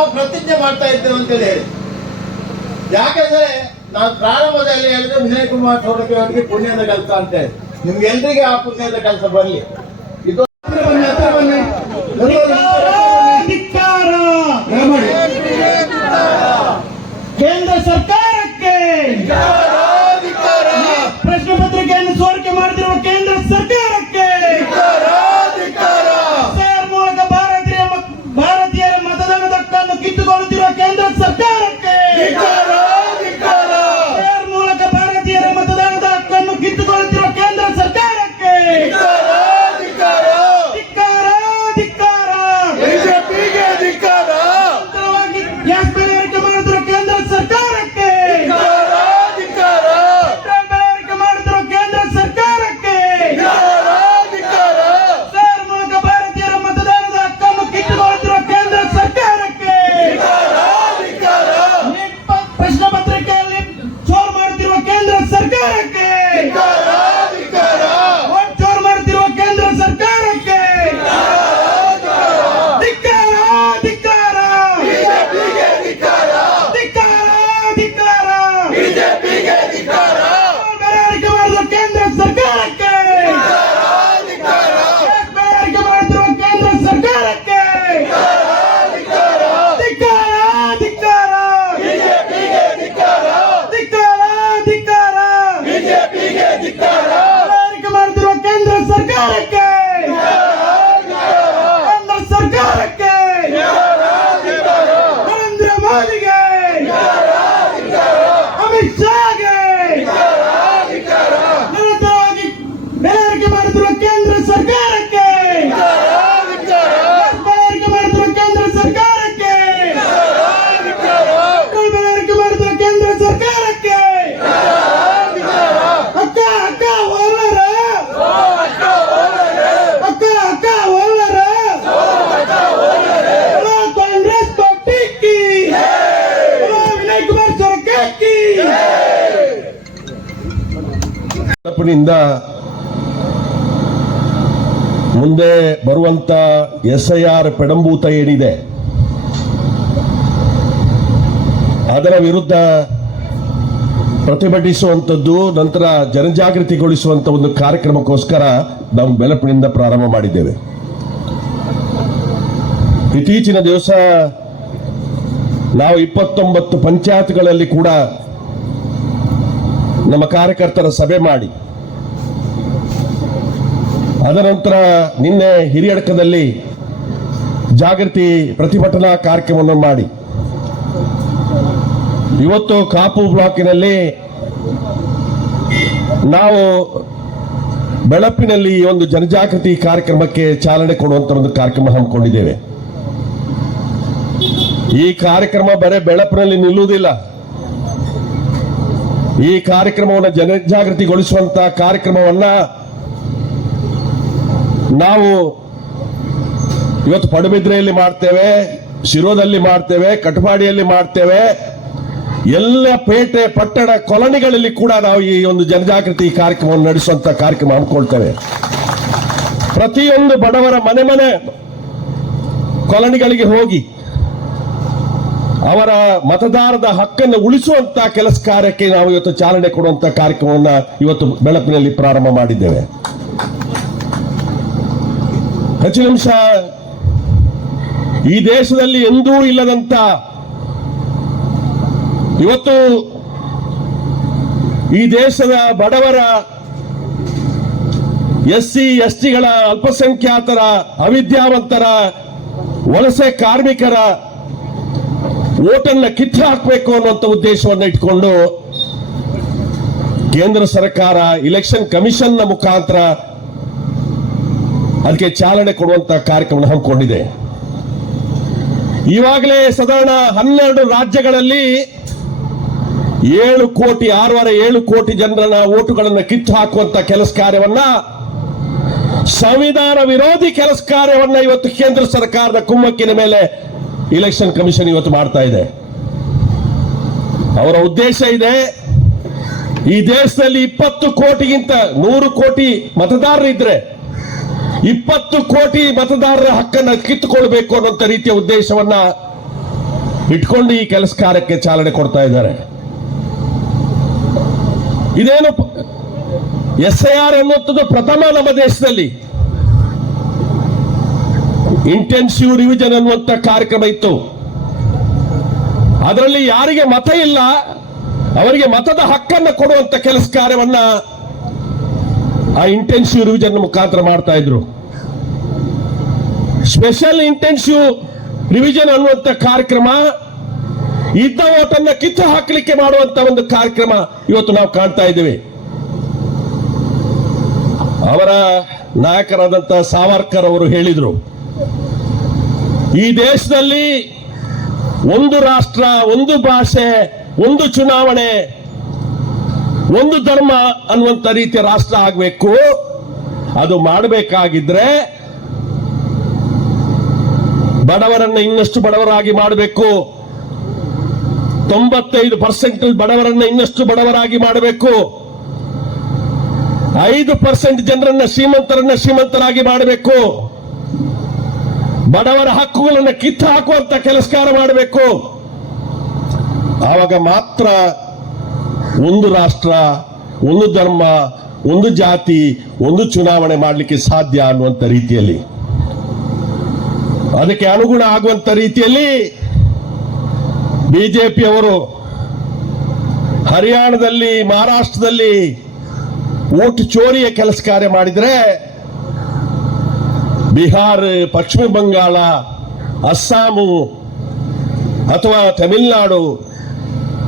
ನಾವು ಪ್ರತಿಜ್ಞೆ ಮಾಡ್ತಾ ಇದ್ದೇವೆ ಅಂತೇಳಿ ಹೇಳಿ. ಯಾಕಂದ್ರೆ ನಾನು ಪ್ರಾರಂಭದಲ್ಲಿ ಹೇಳಿದ್ರೆ ವಿನಯ್ ಕುಮಾರ್ ಸೊರಕೆ ಅವರಿಗೆ ಪುಣ್ಯದ ಕೆಲಸ ಅಂತ ಹೇಳಿ, ನಿಮ್ಗೆಲ್ರಿಗೆ ಆ ಪುಣ್ಯದ ಕೆಲಸ ಬರಲಿ. ಇದು ಕೇಂದ್ರ ಸರ್ಕಾರಕ್ಕೆ ಪ್ರಶ್ನೆ ಪತ್ರಿಕೆಯನ್ನು ಸೋರಿಕೆ ಮಾಡುತ್ತಿರುವ ಕೇಂದ್ರ ಸರ್ಕಾರಕ್ಕೆ ಸೇರ್ ಮೂಲಕ ಭಾರತೀಯರ ಮತದಾನದ ಹಕ್ಕನ್ನು ಕಿತ್ತುಕೊಳ್ಳುತ್ತಿರುವ ಕೇಂದ್ರ ಸರ್ಕಾರಕ್ಕೆ ಸೇರ್ ಮೂಲಕ ಭಾರತೀಯರ ಮತದಾನದ ಹಕ್ಕನ್ನು ಕಿತ್ತುಕೊಳ್ಳುತ್ತಿರುವ ಕೇಂದ್ರ ಸರ್ಕಾರಕ್ಕೆ ಗ್ಯಾಸ್ ಬೆಲೆ ಏರಿಕೆ ಮಾಡುತ್ತಿರುವ ಕೇಂದ್ರ ಸರ್ಕಾರಕ್ಕೆ ಪೆಟ್ರೋಲ್ ಬೆಲೆ ಏರಿಕೆ ಮಾಡುತ್ತಿರುವ ಕೇಂದ್ರ ಸರ್ಕಾರಕ್ಕೆ ಸೇರ್ ಮೂಲಕ ಭಾರತೀಯರ ಮತದಾನದ ಹಕ್ಕನ್ನು ಕಿತ್ತುಕೊಳ್ಳುತ್ತಿರುವ ಕೇಂದ್ರ ಸರ್ಕಾರಕ್ಕೆ ಪ್ರಶ್ನೆ ಪತ್ರಿಕೆಯಲ್ಲಿ ಚೋರ್ ಮಾಡುತ್ತಿರುವ ಕೇಂದ್ರ ಸರ್ಕಾರಕ್ಕೆ ವೋಟ್ ಚೋರ್ ಮಾಡುತ್ತಿರುವ ಕೇಂದ್ರ ಸರ್ಕಾರಕ್ಕೆ ಕೇಂದ್ರ ಸರ್ಕಾರಕ್ಕೆ ಬೆಳವಣಿಗೆ ಮಾಡುತ್ತಿರುವ ಕೇಂದ್ರ ಸರ್ಕಾರಕ್ಕೆ ಬೆಳವಣಿಗೆ ಮಾಡುತ್ತಿರುವ ಕೇಂದ್ರ ಸರ್ಕಾರಕ್ಕೆ ಸರ್ಕಾರಕ್ಕೆ ನರೇಂದ್ರ ಮೋದಿಗೆ ಅಮಿತ್ ಶಾಗೆ ನಿರಂತರವಾಗಿ ಬೆಳವಣಿಗೆ ಮಾಡುತ್ತಿರುವ ಕೇಂದ್ರ ಸರ್ಕಾರಕ್ಕೆ ಬೆಳವಣಿಗೆ ಮಾಡುತ್ತಿರುವ ಕೇಂದ್ರ ಸರ್ಕಾರಕ್ಕೆ ಬೆಳವಣಿಗೆ ಮಾಡುತ್ತಿರುವ ಕೇಂದ್ರ ಸರ್ಕಾರಕ್ಕೆ ಅಕ್ಕ ಅಕ್ಕ ಓಲರ ಅಕ್ಕ ಅಕ್ಕ ಓಲರ ಕಾಂಗ್ರೆಸ್ ಪಾರ್ಟಿ ಕಿ ವಿನಯ್ ಕುಮಾರ್ ಸೊರಕೆ ಕಿ ನಿಂದ ಮುಂದೆ ಬರುವಂತ SIR ಪೆಡಂಭೂತ ಏನಿದೆ ಅದರ ವಿರುದ್ಧ ಪ್ರತಿಭಟಿಸುವಂಥದ್ದು, ನಂತರ ಜನಜಾಗೃತಿಗೊಳಿಸುವಂತ ಒಂದು ಕಾರ್ಯಕ್ರಮಕ್ಕೋಸ್ಕರ ನಾವು ಬೆಳಪಿನಿಂದ ಪ್ರಾರಂಭ ಮಾಡಿದ್ದೇವೆ. ಇತ್ತೀಚಿನ ದಿವಸ ನಾವು 29 ಪಂಚಾಯತ್ಗಳಲ್ಲಿ ಕೂಡ ನಮ್ಮ ಕಾರ್ಯಕರ್ತರ ಸಭೆ ಮಾಡಿ, ಅದನಂತರ ನಿನ್ನೆ ಹಿರಿಯಡ್ಕದಲ್ಲಿ ಜಾಗೃತಿ ಪ್ರತಿಭಟನಾ ಕಾರ್ಯಕ್ರಮವನ್ನು ಮಾಡಿ, ಇವತ್ತು ಕಾಪು ಬ್ಲಾಕಿನಲ್ಲಿ ನಾವು ಬೆಳಪಿನಲ್ಲಿ ಒಂದು ಜನಜಾಗೃತಿ ಕಾರ್ಯಕ್ರಮಕ್ಕೆ ಚಾಲನೆ ಕೊಡುವಂತ ಒಂದು ಕಾರ್ಯಕ್ರಮ ಹಮ್ಮಿಕೊಂಡಿದ್ದೇವೆ. ಈ ಕಾರ್ಯಕ್ರಮ ಬರೇ ಬೆಳಪಿನಲ್ಲಿ ನಿಲ್ಲುವುದಿಲ್ಲ. ಈ ಕಾರ್ಯಕ್ರಮವನ್ನು ಜನಜಾಗೃತಿಗೊಳಿಸುವಂತ ಕಾರ್ಯಕ್ರಮವನ್ನ ನಾವು ಇವತ್ತು ಪಡುಬಿದ್ರೆಯಲ್ಲಿ ಮಾಡ್ತೇವೆ, ಶಿರೋದಲ್ಲಿ ಮಾಡ್ತೇವೆ, ಕಟಪಾಡಿಯಲ್ಲಿ ಮಾಡ್ತೇವೆ, ಎಲ್ಲ ಪೇಟೆ ಪಟ್ಟಣ ಕಾಲೋನಿಗಳಲ್ಲಿ ಕೂಡ ನಾವು ಈ ಒಂದು ಜನಜಾಗೃತಿ ಕಾರ್ಯಕ್ರಮವನ್ನು ನಡೆಸುವಂತ ಕಾರ್ಯಕ್ರಮ ಹಮ್ಮಿಕೊಳ್ತೇವೆ. ಪ್ರತಿಯೊಂದು ಬಡವರ ಮನೆ ಕಾಲೋನಿಗಳಿಗೆ ಹೋಗಿ ಅವರ ಮತದಾರರ ಹಕ್ಕನ್ನು ಉಳಿಸುವಂತ ಕೆಲಸ ಕಾರ್ಯಕ್ಕೆ ನಾವು ಇವತ್ತು ಚಾಲನೆ ಕೊಡುವಂತ ಕಾರ್ಯಕ್ರಮವನ್ನು ಇವತ್ತು ಬೆಳಪಿನಲ್ಲಿ ಪ್ರಾರಂಭ ಮಾಡಿದ್ದೇವೆ. ಹೆಚ್ಚಿನ ಅಂಶ ಈ ದೇಶದಲ್ಲಿ ಎಂದೂ ಇಲ್ಲದಂತ ಇವತ್ತು ಈ ದೇಶದ ಬಡವರ SC STಗಳ ಅಲ್ಪಸಂಖ್ಯಾತರ ಅವಿದ್ಯಾವಂತರ ವಲಸೆ ಕಾರ್ಮಿಕರ ಓಟನ್ನ ಕಿತ್ತು ಹಾಕಬೇಕು ಅನ್ನುವಂಥ ಉದ್ದೇಶವನ್ನು ಇಟ್ಕೊಂಡು ಕೇಂದ್ರ ಸರ್ಕಾರ ಇಲೆಕ್ಷನ್ ಕಮಿಷನ್ ನ ಮುಖಾಂತರ ಅದಕ್ಕೆ ಚಾಲನೆ ಕೊಡುವಂತ ಕಾರ್ಯಕ್ರಮ ಹಮ್ಮಿಕೊಂಡಿದೆ. ಈವಾಗಲೇ ಸಾಧಾರಣ 12 ರಾಜ್ಯಗಳಲ್ಲಿ 7 ಕೋಟಿ 6.7 ಕೋಟಿ ಜನರ ಓಟುಗಳನ್ನು ಕಿತ್ತು ಹಾಕುವಂತ ಕೆಲಸ ಕಾರ್ಯವನ್ನ, ಸಂವಿಧಾನ ವಿರೋಧಿ ಕೆಲಸ ಕಾರ್ಯವನ್ನ ಇವತ್ತು ಕೇಂದ್ರ ಸರ್ಕಾರದ ಕುಮ್ಮಕ್ಕಿನ ಮೇಲೆ ಇಲೆಕ್ಷನ್ ಕಮಿಷನ್ ಇವತ್ತು ಮಾಡ್ತಾ ಇದೆ. ಅವರ ಉದ್ದೇಶ ಇದೆ, ಈ ದೇಶದಲ್ಲಿ 20 ಕೋಟಿಗಿಂತ 100 ಕೋಟಿ ಮತದಾರರಿದ್ರೆ 20 ಕೋಟಿ ಮತದಾರರ ಹಕ್ಕನ್ನು ಕಿತ್ತುಕೊಳ್ಬೇಕು ಅನ್ನುವಂತ ರೀತಿಯ ಉದ್ದೇಶವನ್ನ ಇಟ್ಕೊಂಡು ಈ ಕೆಲಸ ಕಾರ್ಯಕ್ಕೆ ಚಾಲನೆ ಕೊಡ್ತಾ ಇದ್ದಾರೆ. ಇದೇನು SIR ಎನ್ನುವಂಥದ್ದು ಪ್ರಥಮ ನಮ್ಮ ದೇಶದಲ್ಲಿ. ಇಂಟೆನ್ಸಿವ್ ರಿವಿಷನ್ ಅನ್ನುವಂಥ ಕಾರ್ಯಕ್ರಮ ಇತ್ತು. ಅದರಲ್ಲಿ ಯಾರಿಗೆ ಮತ ಇಲ್ಲ ಅವರಿಗೆ ಮತದ ಹಕ್ಕನ್ನು ಕೊಡುವಂತ ಕೆಲಸ ಕಾರ್ಯವನ್ನ ಆ ಇಂಟೆನ್ಸಿವ್ ರಿವಿಷನ್ ಮುಖಾಂತರ ಮಾಡ್ತಾ ಇದ್ರು. ಸ್ಪೆಷಲ್ ಇಂಟೆನ್ಸಿವ್ ರಿವಿಷನ್ ಅನ್ನುವಂಥ ಕಾರ್ಯಕ್ರಮ ಇದ್ದ ಓಟನ್ನ ಕಿತ್ತು ಹಾಕಲಿಕ್ಕೆ ಮಾಡುವಂತ ಒಂದು ಕಾರ್ಯಕ್ರಮ ಇವತ್ತು ನಾವು ಕಾಣ್ತಾ ಇದ್ದೇವೆ. ಅವರ ನಾಯಕರಾದಂತಹ ಸಾವರ್ಕರ್ ಅವರು ಹೇಳಿದ್ರು, ಈ ದೇಶದಲ್ಲಿ ಒಂದು ರಾಷ್ಟ್ರ, ಒಂದು ಭಾಷೆ, ಒಂದು ಚುನಾವಣೆ, ಒಂದು ಧರ್ಮ ಅನ್ನುವಂತ ರೀತಿಯ ರಾಷ್ಟ್ರ ಆಗಬೇಕು. ಅದು ಮಾಡಬೇಕಾಗಿದ್ರೆ ಬಡವರನ್ನ ಇನ್ನಷ್ಟು ಬಡವರಾಗಿ ಮಾಡಬೇಕು. 95% ಬಡವರನ್ನ ಇನ್ನಷ್ಟು ಬಡವರಾಗಿ ಮಾಡಬೇಕು. 5% ಜನರನ್ನ ಶ್ರೀಮಂತರಾಗಿ ಮಾಡಬೇಕು. ಬಡವರ ಹಕ್ಕುಗಳನ್ನು ಕಿತ್ತು ಹಾಕುವಂತ ಕೆಲಸಕಾರ ಮಾಡಬೇಕು. ಆವಾಗ ಮಾತ್ರ ಒಂದು ರಾಷ್ಟ್ರ, ಒಂದು ಧರ್ಮ, ಒಂದು ಜಾತಿ, ಒಂದು ಚುನಾವಣೆ ಮಾಡಲಿಕ್ಕೆ ಸಾಧ್ಯ ಅನ್ನುವಂಥ ರೀತಿಯಲ್ಲಿ, ಅದಕ್ಕೆ ಅನುಗುಣ ಆಗುವಂತ ರೀತಿಯಲ್ಲಿ ಬಿಜೆಪಿಯವರು ಹರಿಯಾಣದಲ್ಲಿ, ಮಹಾರಾಷ್ಟ್ರದಲ್ಲಿ ಓಟ್ ಚೋರಿಯ ಕೆಲಸ ಕಾರ್ಯ ಮಾಡಿದರೆ, ಬಿಹಾರ, ಪಶ್ಚಿಮ ಬಂಗಾಳ, ಅಸ್ಸಾಮು ಅಥವಾ ತಮಿಳುನಾಡು,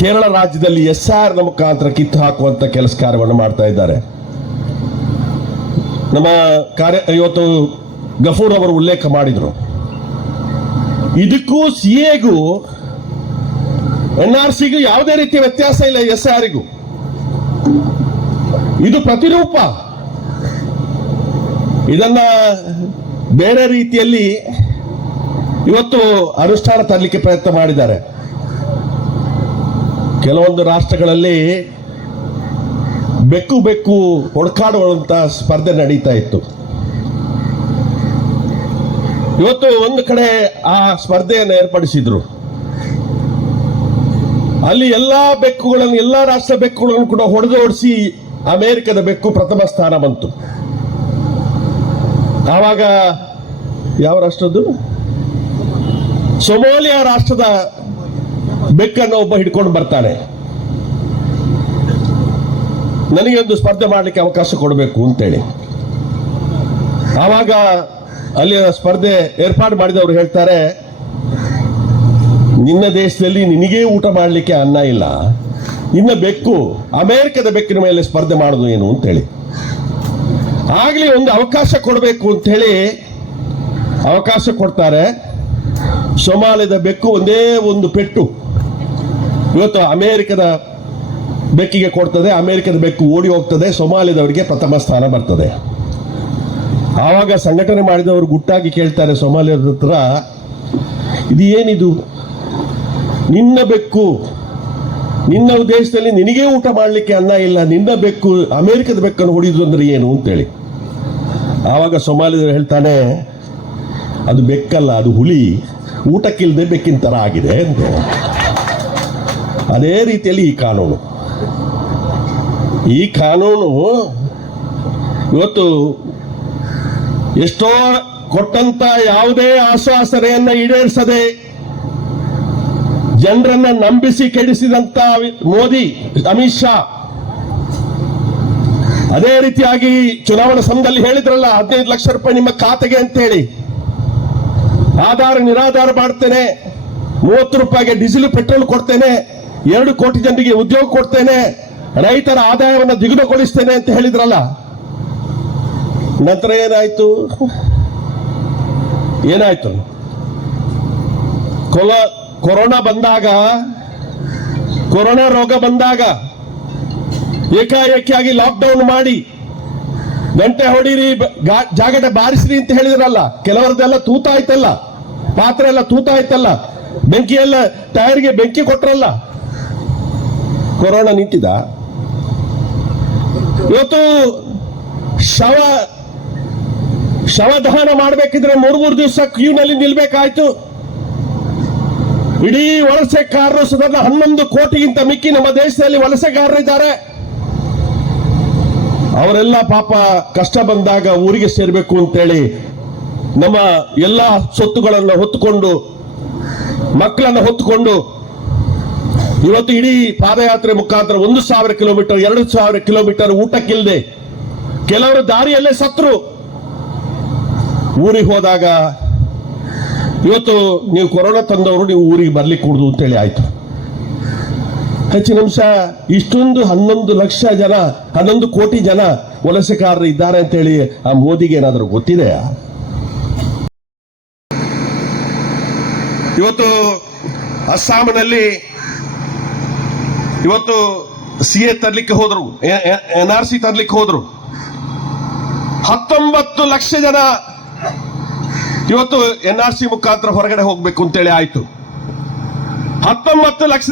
ಕೇರಳ ರಾಜ್ಯದಲ್ಲಿ SIR ಮುಖಾಂತರ ಕಿತ್ತು ಹಾಕುವಂತ ಕೆಲಸ ಕಾರ್ಯವನ್ನು ಮಾಡ್ತಾ ಇದ್ದಾರೆ. ನಮ್ಮ ಇವತ್ತು ಗಫೂರ್ ಅವರು ಉಲ್ಲೇಖ ಮಾಡಿದ್ರು, ಇದಕ್ಕೂ CAಗೂ NRCಗೂ ಯಾವುದೇ ರೀತಿಯ ವ್ಯತ್ಯಾಸ ಇಲ್ಲ. SIRಗೂ ಇದು ಪ್ರತಿರೂಪ. ಇದನ್ನ ಬೇರೆ ರೀತಿಯಲ್ಲಿ ಇವತ್ತು ಅನುಷ್ಠಾನ ತರಲಿಕ್ಕೆ ಪ್ರಯತ್ನ ಮಾಡಿದ್ದಾರೆ. ಕೆಲವೊಂದು ರಾಷ್ಟ್ರಗಳಲ್ಲಿ ಬೆಕ್ಕು ಬೆಕ್ಕು ಹೊಡ್ಕಾಡುವಂತ ಸ್ಪರ್ಧೆ ನಡೀತಾ ಇತ್ತು. ಇವತ್ತು ಒಂದು ಕಡೆ ಆ ಸ್ಪರ್ಧೆಯನ್ನು ಏರ್ಪಡಿಸಿದ್ರು. ಅಲ್ಲಿ ಎಲ್ಲಾ ಬೆಕ್ಕುಗಳನ್ನು, ಎಲ್ಲಾ ರಾಷ್ಟ್ರ ಬೆಕ್ಕುಗಳನ್ನು ಕೂಡ ಹೊಡೆದೋಡಿಸಿ ಅಮೆರಿಕದ ಬೆಕ್ಕು ಪ್ರಥಮ ಸ್ಥಾನ ಬಂತು. ಆವಾಗ ಯಾವ ರಾಷ್ಟ್ರದ್ದು? ಸೊಮಾಲಿಯಾ ರಾಷ್ಟ್ರದ ಬೆಕ್ಕನ್ನು ಒಬ್ಬ ಹಿಡ್ಕೊಂಡು ಬರ್ತಾನೆ. ನನಗೆ ಒಂದು ಸ್ಪರ್ಧೆ ಮಾಡಲಿಕ್ಕೆ ಅವಕಾಶ ಕೊಡಬೇಕು ಅಂತೇಳಿ. ಆವಾಗ ಅಲ್ಲಿ ಸ್ಪರ್ಧೆ ಏರ್ಪಾಡು ಮಾಡಿದವರು ಹೇಳ್ತಾರೆ, ನಿನ್ನ ದೇಶದಲ್ಲಿ ನಿನಗೇ ಊಟ ಮಾಡಲಿಕ್ಕೆ ಅನ್ನ ಇಲ್ಲ, ನಿನ್ನ ಬೆಕ್ಕು ಅಮೆರಿಕದ ಬೆಕ್ಕಿನ ಮೇಲೆ ಸ್ಪರ್ಧೆ ಮಾಡೋದು ಏನು ಅಂತೇಳಿ. ಆಗ್ಲಿ ಒಂದು ಅವಕಾಶ ಕೊಡಬೇಕು ಅಂತ ಹೇಳಿ ಅವಕಾಶ ಕೊಡ್ತಾರೆ. ಸೊಮಾಲಿಯಾದ ಬೆಕ್ಕು ಒಂದೇ ಒಂದು ಪೆಟ್ಟು ಇವತ್ತು ಅಮೆರಿಕದ ಬೆಕ್ಕಿಗೆ ಕೊಡ್ತದೆ. ಅಮೆರಿಕದ ಬೆಕ್ಕು ಓಡಿ ಹೋಗ್ತದೆ. ಸೊಮಾಲಿಯಾದವರಿಗೆ ಪ್ರಥಮ ಸ್ಥಾನ ಬರ್ತದೆ. ಆವಾಗ ಸಂಘಟನೆ ಮಾಡಿದವರು ಗುಟ್ಟಾಗಿ ಕೇಳ್ತಾರೆ ಸೊಮಾಲಿಯಾದ ಹತ್ರ, ಇದು ಏನಿದು? ನಿನ್ನ ಬೆಕ್ಕು, ನಿನ್ನ ದೇಶದಲ್ಲಿ ನಿನಗೇ ಊಟ ಮಾಡಲಿಕ್ಕೆ ಅನ್ನ ಇಲ್ಲ, ನಿನ್ನ ಬೆಕ್ಕು ಅಮೆರಿಕದ ಬೆಕ್ಕನ್ನು ಹೊಡೆಯುದು ಅಂದ್ರೆ ಏನು ಅಂತೇಳಿ. ಆವಾಗ ಸೊಮಾಲಿಯವರು ಹೇಳ್ತಾನೆ, ಅದು ಬೆಕ್ಕಲ್ಲ, ಅದು ಹುಲಿ, ಊಟಕ್ಕಿಲ್ಲದೆ ಬೆಕ್ಕಿನ ತರ ಆಗಿದೆ ಅಂತ. ಅದೇ ರೀತಿಯಲ್ಲಿ ಈ ಕಾನೂನು ಇವತ್ತು ಎಷ್ಟೋ ಕೊಟ್ಟಂತ ಯಾವುದೇ ಆಶ್ವಾಸನೆಯನ್ನ ಈಡೇರಿಸದೆ ಜನರನ್ನ ನಂಬಿಸಿ ಕೆಡಿಸಿದಂತ ಮೋದಿ, ಅಮಿತ್ ಶಾ, ಅದೇ ರೀತಿಯಾಗಿ ಚುನಾವಣಾ ಸಮಯದಲ್ಲಿ ಹೇಳಿದ್ರಲ್ಲ 15 ಲಕ್ಷ ರೂಪಾಯಿ ನಿಮ್ಮ ಖಾತೆಗೆ ಅಂತ ಹೇಳಿ, ಆಧಾರ ನಿರಾಧಾರ ಮಾಡ್ತೇನೆ, 30 ರೂಪಾಯಿಗೆ ಡೀಸೆಲ್ ಪೆಟ್ರೋಲ್ ಕೊಡ್ತೇನೆ, 2 ಕೋಟಿ ಜನರಿಗೆ ಉದ್ಯೋಗ ಕೊಡ್ತೇನೆ, ರೈತರ ಆದಾಯವನ್ನು ದ್ವಿಗುಣಗೊಳಿಸ್ತೇನೆ ಅಂತ ಹೇಳಿದ್ರಲ್ಲ. ನಂತರ ಏನಾಯ್ತು? ಕೊರೋನಾ ರೋಗ ಬಂದಾಗ ಏಕಾಏಕಿಯಾಗಿ ಲಾಕ್ಡೌನ್ ಮಾಡಿ ಗಂಟೆ ಹೊಡೀರಿ, ಜಾಗಟೆ ಬಾರಿಸ್ರಿ ಅಂತ ಹೇಳಿದ್ರಲ್ಲ. ಕೆಲವರದೆಲ್ಲ ತೂತಾಯ್ತಲ್ಲ, ಪಾತ್ರೆ ಎಲ್ಲ ತೂತಾಯ್ತಲ್ಲ, ಬೆಂಕಿ ಎಲ್ಲ ಟೈರ್ಗೆ ಬೆಂಕಿ ಕೊಟ್ರಲ್ಲ. ಕೊರೋನಾ ನಿಂತಿದ? ಇವತ್ತು ಶವ ದಹನ ಮಾಡಬೇಕಿದ್ರೆ 3 ದಿವಸ ಕ್ಯೂನಲ್ಲಿ ನಿಲ್ಬೇಕಾಯ್ತು. ಇಡೀ ವಲಸೆಗಾರರು ಸದಾ 11 ಕೋಟಿಗಿಂತ ಮಿಕ್ಕಿ ನಮ್ಮ ದೇಶದಲ್ಲಿ ವಲಸೆಗಾರರಿದ್ದಾರೆ. ಅವರೆಲ್ಲ ಪಾಪ ಕಷ್ಟ ಬಂದಾಗ ಊರಿಗೆ ಸೇರ್ಬೇಕು ಅಂತೇಳಿ ನಮ್ಮ ಎಲ್ಲ ಸೊತ್ತುಗಳನ್ನು ಹೊತ್ತುಕೊಂಡು, ಮಕ್ಕಳನ್ನು ಹೊತ್ತುಕೊಂಡು ಇವತ್ತು ಇಡೀ ಪಾದಯಾತ್ರೆ ಮುಖಾಂತರ 1,000 ಕಿಲೋಮೀಟರ್ 2,000 ಕಿಲೋಮೀಟರ್ ಊಟಕ್ಕಿಲ್ಲದೆ ಕೆಲವರು ದಾರಿಯಲ್ಲೇ ಸತ್ರು. ಊರಿಗೆ ಹೋದಾಗ ಇವತ್ತು ನೀವು ಕೊರೋನಾ ತಂದವರು ನೀವು ಊರಿಗೆ ಬರ್ಲಿಕ್ಕೆ ಕೂಡುದು ಅಂತೇಳಿ ಆಯ್ತು. ಹೆಚ್ಚಿನ ಅಂಶ ಇಷ್ಟೊಂದು 11 ಲಕ್ಷ ಜನ 11 ಕೋಟಿ ಜನ ವಲಸೆಗಾರರು ಇದ್ದಾರೆ ಅಂತೇಳಿ ಆ ಮೋದಿಗೆ ಏನಾದರೂ ಗೊತ್ತಿದೆಯಾ? ಇವತ್ತು ಅಸ್ಸಾಂನಲ್ಲಿ ಇವತ್ತು CA ತರ್ಲಿಕ್ಕೆ ಹೋದ್ರು, NRC ತರ್ಲಿಕ್ಕೆ ಹೋದ್ರು. 19 ಲಕ್ಷ ಜನ ಇವತ್ತು NRC ಮುಖಾಂತರ ಹೊರಗಡೆ ಹೋಗ್ಬೇಕು ಅಂತೇಳಿ ಆಯ್ತು. 19 ಲಕ್ಷ